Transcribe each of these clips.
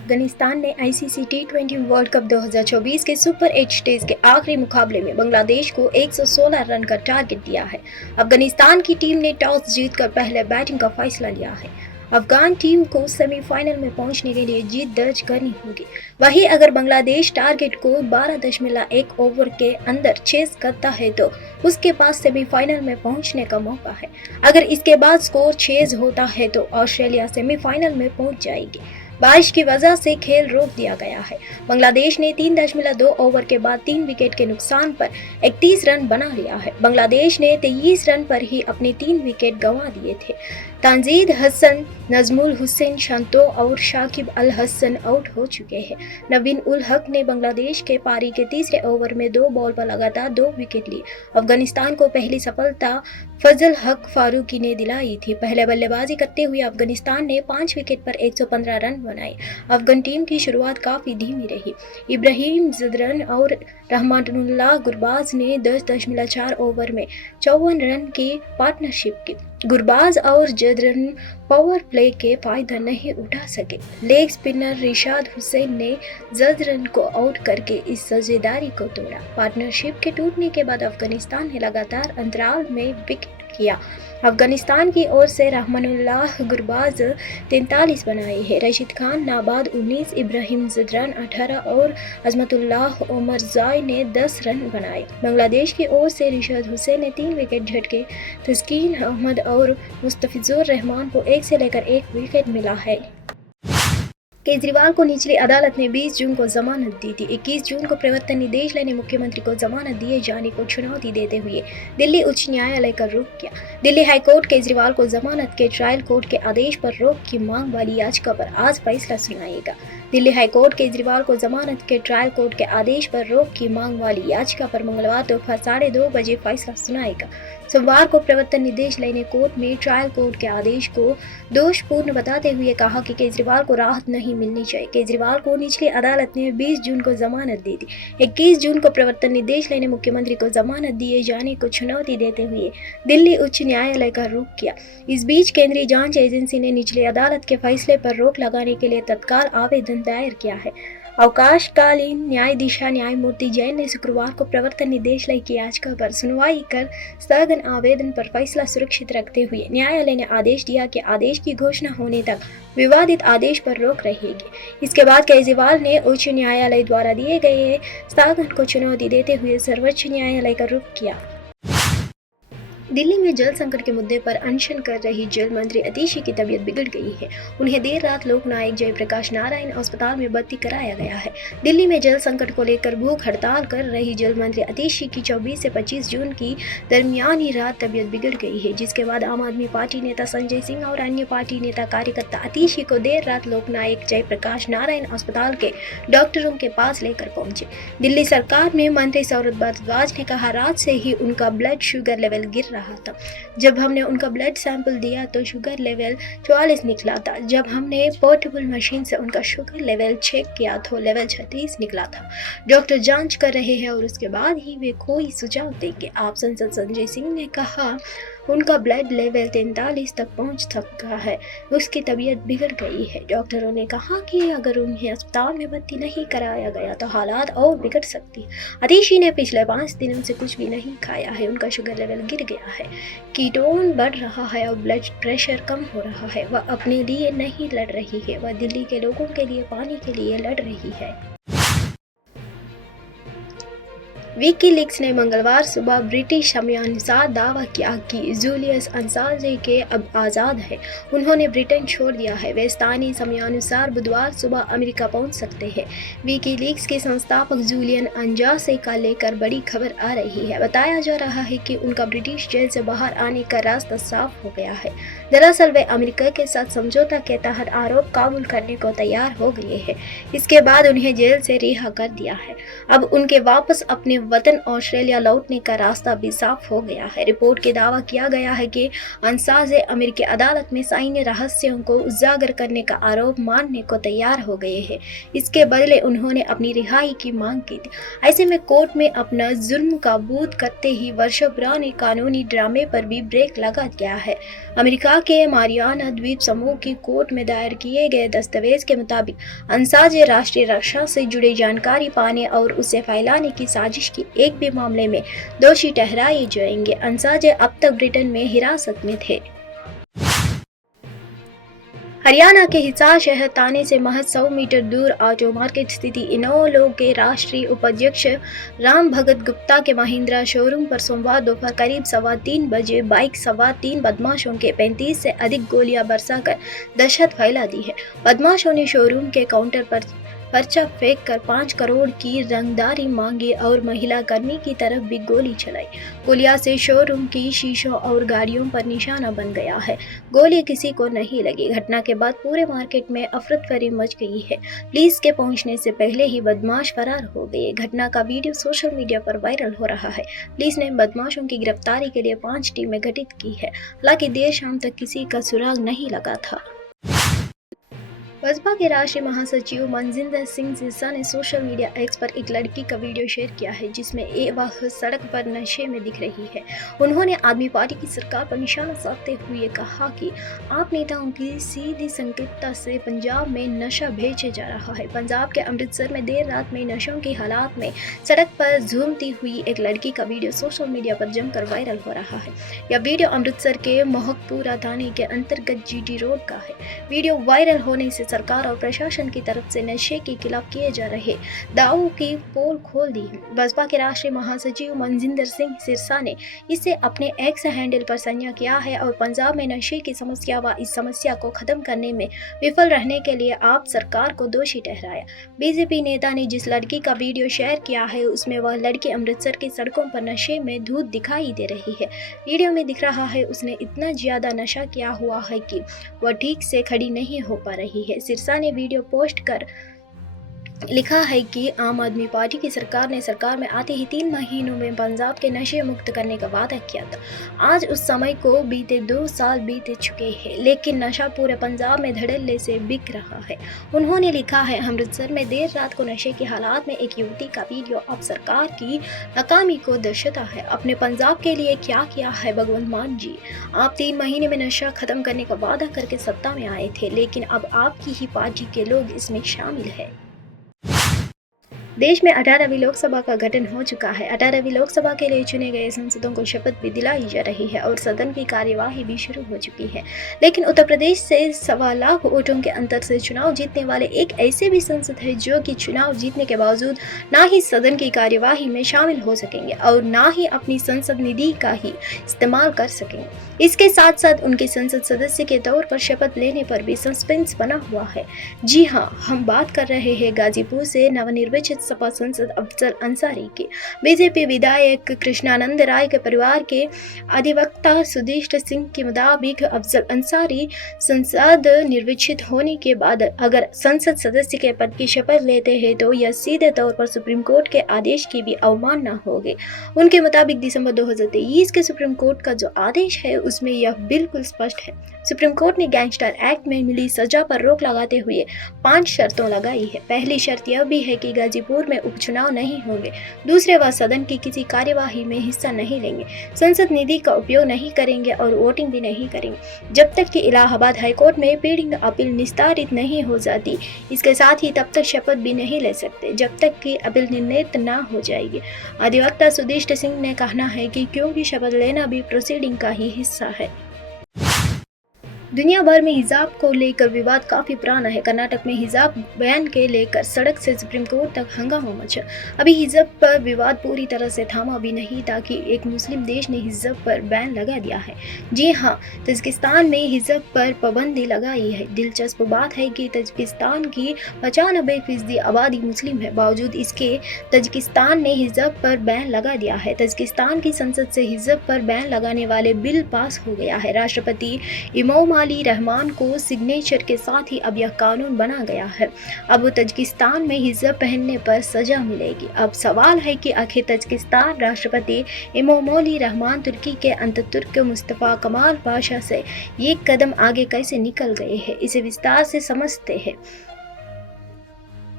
अफगानिस्तान ने आईसीसी टी20 world cup 2024 के super 8 stage के आखिरी मुकाबले में बांग्लादेश को 116 रन का टारगेट दिया है। अफगानिस्तान की टीम ने टॉस जीतकर पहले बैटिंग का फैसला लिया है। अफगान टीम को सेमीफाइनल में पहुंचने के लिए जीत दर्ज करनी होगी। वहीं अगर बांग्लादेश टारगेट को 12.1 ओवर के अंदर चेस करता है तो उसके पास सेमीफाइनल में पहुंचने का मौका है। अगर इसके बाद स्कोर चेज होता है तो ऑस्ट्रेलिया सेमीफाइनल में पहुंच जाएगी। बारिश की वजह से खेल रोक दिया गया है। बांग्लादेश ने 3.2 ओवर के बाद 3 विकेट के नुकसान पर 31 रन बना लिया है। बांग्लादेश ने 23 रन पर ही अपने 3 विकेट गंवा दिए थे। तानजीद हसन, नजमुल हुसैन शांतो और शाकिब अल हसन आउट हो चुके हैं। नवीन उल हक ने बांग्लादेश के पारी के तीसरे ओवर में 2 बॉल पर लगातार 2 विकेट लिए। अफगानिस्तान को पहली सफलता फजल हक फारूकी ने दिलाई थी। पहले बल्लेबाजी करते हुए अफगानिस्तान ने 5 विकेट पर 115 रन बनाए। अफगान टीम की शुरुआत काफी धीमी रही। इब्राहिम जदरन और रहमानुल्लाह गुरबाज ने 10.4 ओवर में 54 रन की पार्टनरशिप की। गुरबाज और जदरन पावर प्ले के फायदा नहीं उठा सके। लेग स्पिनर रिशाद हुसैन ने जदरन को आउट करके इस साझेदारी को तोड़ा। पार्टनरशिप के टूटने के बाद अफगानिस्तान ने लगातार अंतराल में विकेट किया। अफगानिस्तान की ओर से रहमानुल्लाह गुरबाज 43 बनाए हैं, रशीद खान नाबाद 19, इब्राहिम जदरन 18 और अजमतुल्लाह ओमरजाई ने 10 रन बनाए। बांग्लादेश की ओर से रिशाद हुसैन ने 3 विकेट झटके। तस्कीन अहमद और मुस्तफिजुर रहमान को 1 से लेकर 1 विकेट मिला है। केजरीवाल को निचली अदालत ने 20 जून को जमानत दी थी। 21 जून को प्रवर्तन निदेशालय ने मुख्यमंत्री को जमानत दिए जाने को चुनौती देते हुए दिल्ली उच्च न्यायालय का रुख किया। दिल्ली हाईकोर्ट केजरीवाल को जमानत के ट्रायल कोर्ट के आदेश पर रोक की मांग वाली याचिका पर आज फैसला सुनाएगा। दिल्ली हाईकोर्ट केजरीवाल को जमानत के ट्रायल कोर्ट के आदेश पर रोक की मांग वाली याचिका पर मंगलवार दोपहर 2:30 बजे फैसला सुनाएगा। सोमवार को प्रवर्तन निदेशालय ने कोर्ट में ट्रायल कोर्ट के आदेश को दोषपूर्ण बताते हुए कहा कि केजरीवाल को राहत नहीं मिलनी चाहिए। केजरीवाल को निचली अदालत ने 20 जून को जमानत दी थी। 21 जून को प्रवर्तन निदेशालय ने मुख्यमंत्री को जमानत दिए जाने को चुनौती देते हुए दिल्ली उच्च न्यायालय का रुख किया। इस बीच केंद्रीय जांच एजेंसी ने निचली अदालत के फैसले पर रोक लगाने के लिए तत्काल आवेदन दायर किया है। अवकाशकालीन न्यायाधीश न्यायमूर्ति जैन ने शुक्रवार को प्रवर्तन निदेशालय की याचिका पर सुनवाई कर स्थगन आवेदन पर फैसला सुरक्षित रखते हुए न्यायालय ने आदेश दिया कि आदेश की घोषणा होने तक विवादित आदेश पर रोक रहेगी। इसके बाद केजरीवाल ने उच्च न्यायालय द्वारा दिए गए स्थगन को चुनौती देते हुए सर्वोच्च न्यायालय का रुख किया। दिल्ली में जल संकट के मुद्दे पर अनशन कर रही जल मंत्री अतिशी की तबीयत बिगड़ गई है। उन्हें देर रात लोकनायक जयप्रकाश नारायण अस्पताल में भर्ती कराया गया है। दिल्ली में जल संकट को लेकर भूख हड़ताल कर रही जल मंत्री अतिशी की 24 से 25 जून की दरमियानी रात तबीयत बिगड़ गई है, जिसके बाद आम आदमी पार्टी नेता संजय सिंह और अन्य पार्टी नेता कार्यकर्ता अतिशी को देर रात लोकनायक जयप्रकाश नारायण अस्पताल के डॉक्टरों के पास लेकर पहुंचे। दिल्ली सरकार में मंत्री सौरभ भारद्वाज ने कहा, रात से ही उनका ब्लड शुगर लेवल गिर रहा था। जब हमने उनका ब्लड सैंपल दिया तो शुगर लेवल 44 निकला था। जब हमने पोर्टेबल मशीन से उनका शुगर लेवल चेक किया तो लेवल 36 निकला था। डॉक्टर जांच कर रहे हैं और उसके बाद ही वे कोई सुझाव देंगे। आप सांसद संजय सिंह ने कहा, उनका ब्लड लेवल 43 तक पहुंच चुका है, उसकी तबीयत बिगड़ गई है। डॉक्टरों ने कहा कि अगर उन्हें अस्पताल में भर्ती नहीं कराया गया तो हालात और बिगड़ सकती। अतिशी ने पिछले 5 दिनों से कुछ भी नहीं खाया है, उनका शुगर लेवल गिर गया है, कीटोन बढ़ रहा है और ब्लड प्रेशर कम हो रहा है। वह अपने लिए नहीं लड़ रही है, वह दिल्ली के लोगों के लिए, पानी के लिए लड़ रही है। विकीलीक्स ने मंगलवार सुबह ब्रिटिश समयानुसार दावा किया कि जूलियस असांजे के अब आज़ाद है। उन्होंने ब्रिटेन छोड़ दिया है। वे स्थानीय समयानुसार बुधवार सुबह अमेरिका पहुंच सकते हैं। विकीलीक्स के संस्थापक जूलियन असांजे का लेकर बड़ी खबर आ रही है। बताया जा रहा है कि उनका ब्रिटिश जेल से बाहर आने का रास्ता साफ हो गया है। दरअसल वे अमेरिका के साथ समझौता के तहत आरोप काबूल करने को तैयार हो गए हैं। इसके बाद उन्हें जेल से रिहा कर दिया है। अब उनके वापस अपने वतन ऑस्ट्रेलिया लौटने का रास्ता भी साफ हो गया है। रिपोर्ट के दावा किया गया है कि असांजे अमेरिकी अदालत में सैन्य रहस्यों को उजागर करने का आरोप मानने को तैयार हो गए हैं। इसके बदले उन्होंने अपनी रिहाई की मांग की थी। ऐसे में कोर्ट में अपना जुर्म काबूल करते ही वर्षों पुराने कानूनी ड्रामे पर भी ब्रेक लगा गया है। अमेरिका के मारियाना द्वीप समूह की कोर्ट में दायर किए गए दस्तावेज के मुताबिक अंसाज राष्ट्रीय रक्षा से जुड़ी जानकारी पाने और उसे फैलाने की साजिश की एक भी मामले में दोषी ठहराए जाएंगे। अंसाज अब तक ब्रिटेन में हिरासत में थे। हरियाणा के हिसार शहर थाने से महज 100 मीटर दूर ऑटो मार्केट स्थित इनेलो के राष्ट्रीय उपाध्यक्ष राम भगत गुप्ता के महिंद्रा शोरूम पर सोमवार दोपहर करीब 3:15 बजे बाइक सवार 3 बदमाशों के 35 से अधिक गोलियां बरसाकर दहशत फैला दी है। बदमाशों ने शोरूम के काउंटर पर पर्चा फेंक कर 5 करोड़ की रंगदारी मांगी और महिला कर्मी की तरफ भी गोली चलाई। गोलियां से शोरूम की शीशों और गाड़ियों पर निशाना बन गया है। गोली किसी को नहीं लगी। घटना के बाद पूरे मार्केट में अफरा-तफरी मच गई है। पुलिस के पहुंचने से पहले ही बदमाश फरार हो गए। घटना का वीडियो सोशल मीडिया पर वायरल हो रहा है। पुलिस ने बदमाशों की गिरफ्तारी के लिए 5 टीमें गठित की है। हालांकि देर शाम तक किसी का सुराग नहीं लगा था। बसपा के राष्ट्रीय महासचिव मनजिंदर सिंह सिरसा ने सोशल मीडिया एक्स पर एक लड़की का वीडियो शेयर किया है जिसमें वह सड़क पर नशे में दिख रही है। उन्होंने आदमी पार्टी की सरकार पर निशाना साधते हुए कहा कि आप नेताओं की सीधी संकेतता से पंजाब में नशा भेजा जा रहा है। पंजाब के अमृतसर में देर रात में नशों की हालात में सड़क पर झूमती हुई एक लड़की का वीडियो सोशल मीडिया पर जमकर वायरल हो रहा है। यह वीडियो अमृतसर के मोहकपुरा थाने के अंतर्गत जीटी रोड का है। वीडियो वायरल होने से सरकार और प्रशासन की तरफ से नशे के खिलाफ किए जा रहे दावों की पोल खोल दी। बसपा के राष्ट्रीय महासचिव मनजिंदर सिंह सिरसा ने इसे अपने एक्स हैंडल पर साझा किया है और पंजाब में नशे की समस्या व इस समस्या को खत्म करने में विफल रहने के लिए आप सरकार को दोषी ठहराया। बीजेपी नेता ने जिस लड़की का वीडियो शेयर किया है उसमें वह लड़की अमृतसर की सड़कों पर नशे में धूत दिखाई दे रही है। वीडियो में दिख रहा है उसने इतना ज्यादा नशा किया हुआ है कि वह ठीक से खड़ी नहीं हो पा रही है। सिरसा ने वीडियो पोस्ट कर लिखा है कि आम आदमी पार्टी की सरकार ने सरकार में आते ही 3 महीनों में पंजाब के नशे मुक्त करने का वादा किया था। आज उस समय को बीते 2 साल बीते चुके हैं, लेकिन नशा पूरे पंजाब में धड़ल्ले से बिक रहा है। उन्होंने लिखा है, अमृतसर में देर रात को नशे की हालात में एक युवती का वीडियो अब सरकार की नाकामी को दर्शाता है। अपने पंजाब के लिए क्या किया है भगवंत मान जी? आप 3 महीने में नशा खत्म करने का वादा करके सत्ता में आए थे, लेकिन अब आपकी ही पार्टी के लोग इसमें शामिल है। देश में 18वीं लोकसभा का गठन हो चुका है। 18वीं लोकसभा के लिए चुने गए सांसदों को शपथ भी दिलाई जा रही है और सदन की कार्यवाही भी शुरू हो चुकी है। लेकिन उत्तर प्रदेश से 1.25 लाख वोटों के अंतर से चुनाव जीतने वाले एक ऐसे भी सांसद है जो कि चुनाव जीतने के बावजूद ना ही सदन की कार्यवाही में शामिल हो सकेंगे और ना ही अपनी संसद निधि का ही इस्तेमाल कर सकेंगे। इसके साथ साथ उनके संसद सदस्य के तौर पर शपथ लेने पर भी सस्पेंस बना हुआ है। जी हाँ, हम बात कर रहे हैं गाजीपुर से नवनिर्वाचित सपा सांसद अफजल अंसारी के। बीजेपी विधायक कृष्णानंद राय के परिवार के अधिवक्ता सुदीष्ट सिंह के मुताबिक अफजल अंसारी संसद निर्वाचित होने के बाद अगर संसद सदस्य के पद की शपथ लेते हैं तो यह सीधे तौर पर सुप्रीम कोर्ट के आदेश की भी अवमानना होगी। उनके मुताबिक दिसंबर 2023 के सुप्रीम कोर्ट का जो आदेश है उसमें यह बिल्कुल स्पष्ट है। सुप्रीम कोर्ट ने गैंगस्टर एक्ट में मिली सजा पर रोक लगाते हुए 5 शर्तों लगाई है। पहली शर्त यह भी है कि गाजीपुर में उपचुनाव नहीं होंगे। दूसरे, वह सदन की किसी कार्यवाही में हिस्सा नहीं लेंगे, संसद निधि का उपयोग नहीं करेंगे और वोटिंग भी नहीं करेंगे जब तक कि इलाहाबाद हाईकोर्ट में पेंडिंग अपील निस्तारित नहीं हो जाती। इसके साथ ही तब तक शपथ भी नहीं ले सकते जब तक कि अपील निर्णित न हो जाएगी। अधिवक्ता सुदीष्ट सिंह ने कहना है कि क्योंकि शपथ लेना भी प्रोसीडिंग का ही हिस्सा है। दुनिया भर में हिजाब को लेकर विवाद काफी पुराना है। कर्नाटक में हिजाब बैन के लेकर सड़क से सुप्रीम कोर्ट तक हंगामा मचा। अभी हिजाब पर विवाद पूरी तरह से थामा भी नहीं था कि एक मुस्लिम देश ने हिजाब पर बैन लगा दिया है। जी हाँ, तजिकिस्तान में हिजाब पर पाबंदी लगाई है। दिलचस्प बात है कि तजिकिस्तान की 95% आबादी मुस्लिम है, बावजूद इसके तजिकिस्तान ने हिजाब पर बैन लगा दिया है। तजिकिस्तान की संसद से हिजाब पर बैन लगाने वाले बिल पास हो गया है। राष्ट्रपति इमाम अली रहमान को सिग्नेचर के साथ ही अब यह कानून बना गया है। अब तजिकिस्तान में हिजाब पहनने पर सजा मिलेगी। अब सवाल है कि आखिर तजिकिस्तान राष्ट्रपति इमामोली रहमान तुर्की के अतातुर्क मुस्तफा कमाल पाशा से ये कदम आगे कैसे निकल गए हैं, इसे विस्तार से समझते हैं।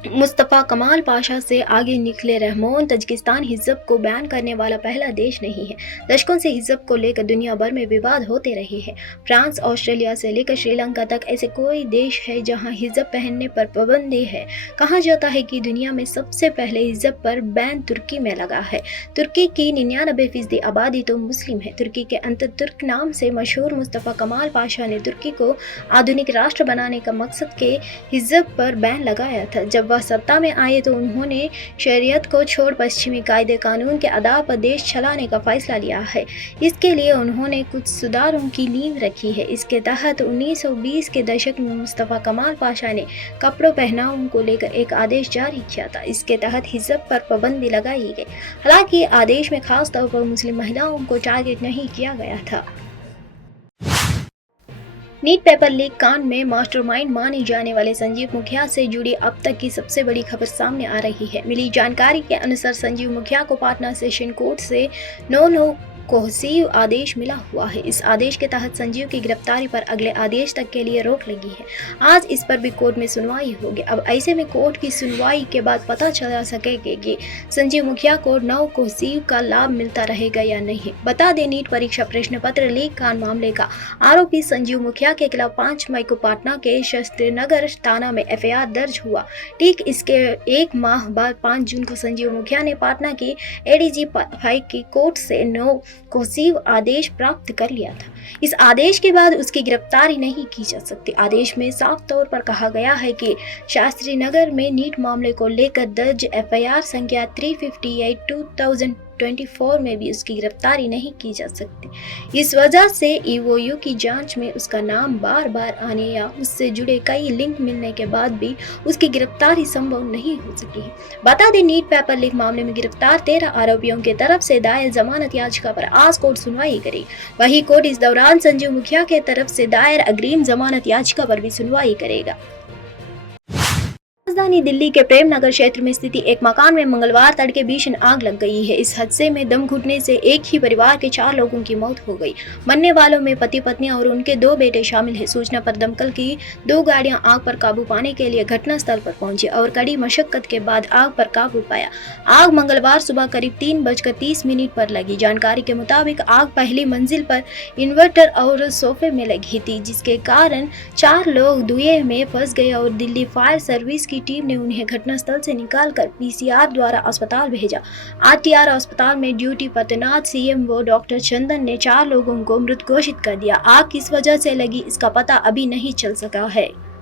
मुस्तफ़ा कमाल पाशा से आगे निकले रहमोन। तजिकिस्तान हिज़्ब को बैन करने वाला पहला देश नहीं है। दशकों से हिज़्ब को लेकर दुनिया भर में विवाद होते रहे हैं। फ्रांस, ऑस्ट्रेलिया से लेकर श्रीलंका तक ऐसे कोई देश है जहां हिज़्ब पहनने पर पाबंदी है। कहा जाता है कि दुनिया में सबसे पहले हिज़्ब पर बैन तुर्की में लगा है। तुर्की की 99% आबादी तो मुस्लिम है। तुर्की के अतातुर्क नाम से मशहूर मुस्तफ़ा कमाल पाशा ने तुर्की को आधुनिक राष्ट्र बनाने का मकसद के हिज़्ब पर बैन लगाया था। जब वह सत्ता में आए तो उन्होंने शरीयत को छोड़ पश्चिमी कायदे कानून के आधार पर देश चलाने का फैसला लिया है। इसके लिए उन्होंने कुछ सुधारों की नींव रखी है। इसके तहत 1920 के दशक में मुस्तफ़ा कमाल पाशा ने कपड़ों पहनाव को लेकर एक आदेश जारी किया था। इसके तहत हिज़्ब पर पाबंदी लगाई गई। हालांकि आदेश में खास तौर पर मुस्लिम महिलाओं को टारगेट नहीं किया गया था। नीट पेपर लीक कांड में मास्टरमाइंड माने जाने वाले संजीव मुखिया से जुड़ी अब तक की सबसे बड़ी खबर सामने आ रही है। मिली जानकारी के अनुसार संजीव मुखिया को पाटना सेशन कोर्ट से नो कोहसीव आदेश मिला हुआ है। इस आदेश के तहत संजीव की गिरफ्तारी पर अगले आदेश तक के लिए रोक लगी है। आज इस पर भी कोर्ट में सुनवाई होगी। अब ऐसे में कोर्ट की सुनवाई के बाद पता चला सकेगा कि संजीव मुखिया को नो कोहसीव का लाभ मिलता रहेगा या नहीं। बता दें, नीट परीक्षा प्रश्न पत्र लीक कांड मामले का आरोपी संजीव मुखिया के खिलाफ 5 मई को पाटना के शस्त्रनगर थाना में FIR दर्ज हुआ। ठीक इसके एक माह बाद 5 जून को संजीव मुखिया ने पाटना की ADG 5 की कोर्ट से नो कोहसीव आदेश प्राप्त कर लिया था। इस आदेश के बाद उसकी गिरफ्तारी नहीं की जा सकती। आदेश में साफ तौर पर कहा गया है कि शास्त्री नगर में नीट मामले को लेकर दर्ज FIR संख्या 358/2024 में भी उसकी गिरफ्तारी नहीं की जा सकती। इस वजह से EOU की जांच में उसका नाम बार बार आने या उससे जुड़े कई लिंक मिलने के बाद भी उसकी गिरफ्तारी संभव नहीं हो सकी है। बता दें, नीट पेपर लीक मामले में गिरफ्तार 13 आरोपियों की तरफ से दायर जमानत याचिका पर आज कोर्ट सुनवाई करेगी। वही कोर्ट इस दौरान संजीव मुखिया के तरफ से दायर अग्रिम जमानत याचिका पर भी सुनवाई करेगा। राजधानी दिल्ली के प्रेम नगर क्षेत्र में स्थित एक मकान में मंगलवार तड़के भीषण आग लग गई है। इस हादसे में दम घुटने से एक ही परिवार के 4 लोगों की मौत हो गई। मरने वालों में पति पत्नी और उनके 2 बेटे शामिल हैं। सूचना पर दमकल की 2 गाड़ियां आग पर काबू पाने के लिए घटनास्थल पर पहुंची और कड़ी मशक्कत के बाद आग पर काबू पाया। आग मंगलवार सुबह करीब 3:30 पर लगी। जानकारी के मुताबिक आग पहली मंजिल पर इन्वर्टर और सोफे में लगी थी, जिसके कारण 4 लोग धुएं में फंस गए और दिल्ली फायर सर्विस की टीम ने उन्हें घटनास्थल से निकालकर PCR द्वारा अस्पताल भेजा। RTR अस्पताल में ड्यूटी पर तैनात CMO डॉक्टर चंदन ने 4 लोगों को मृत घोषित कर दिया। आग किस वजह से लगी, इसका पता अभी नहीं चल सका है।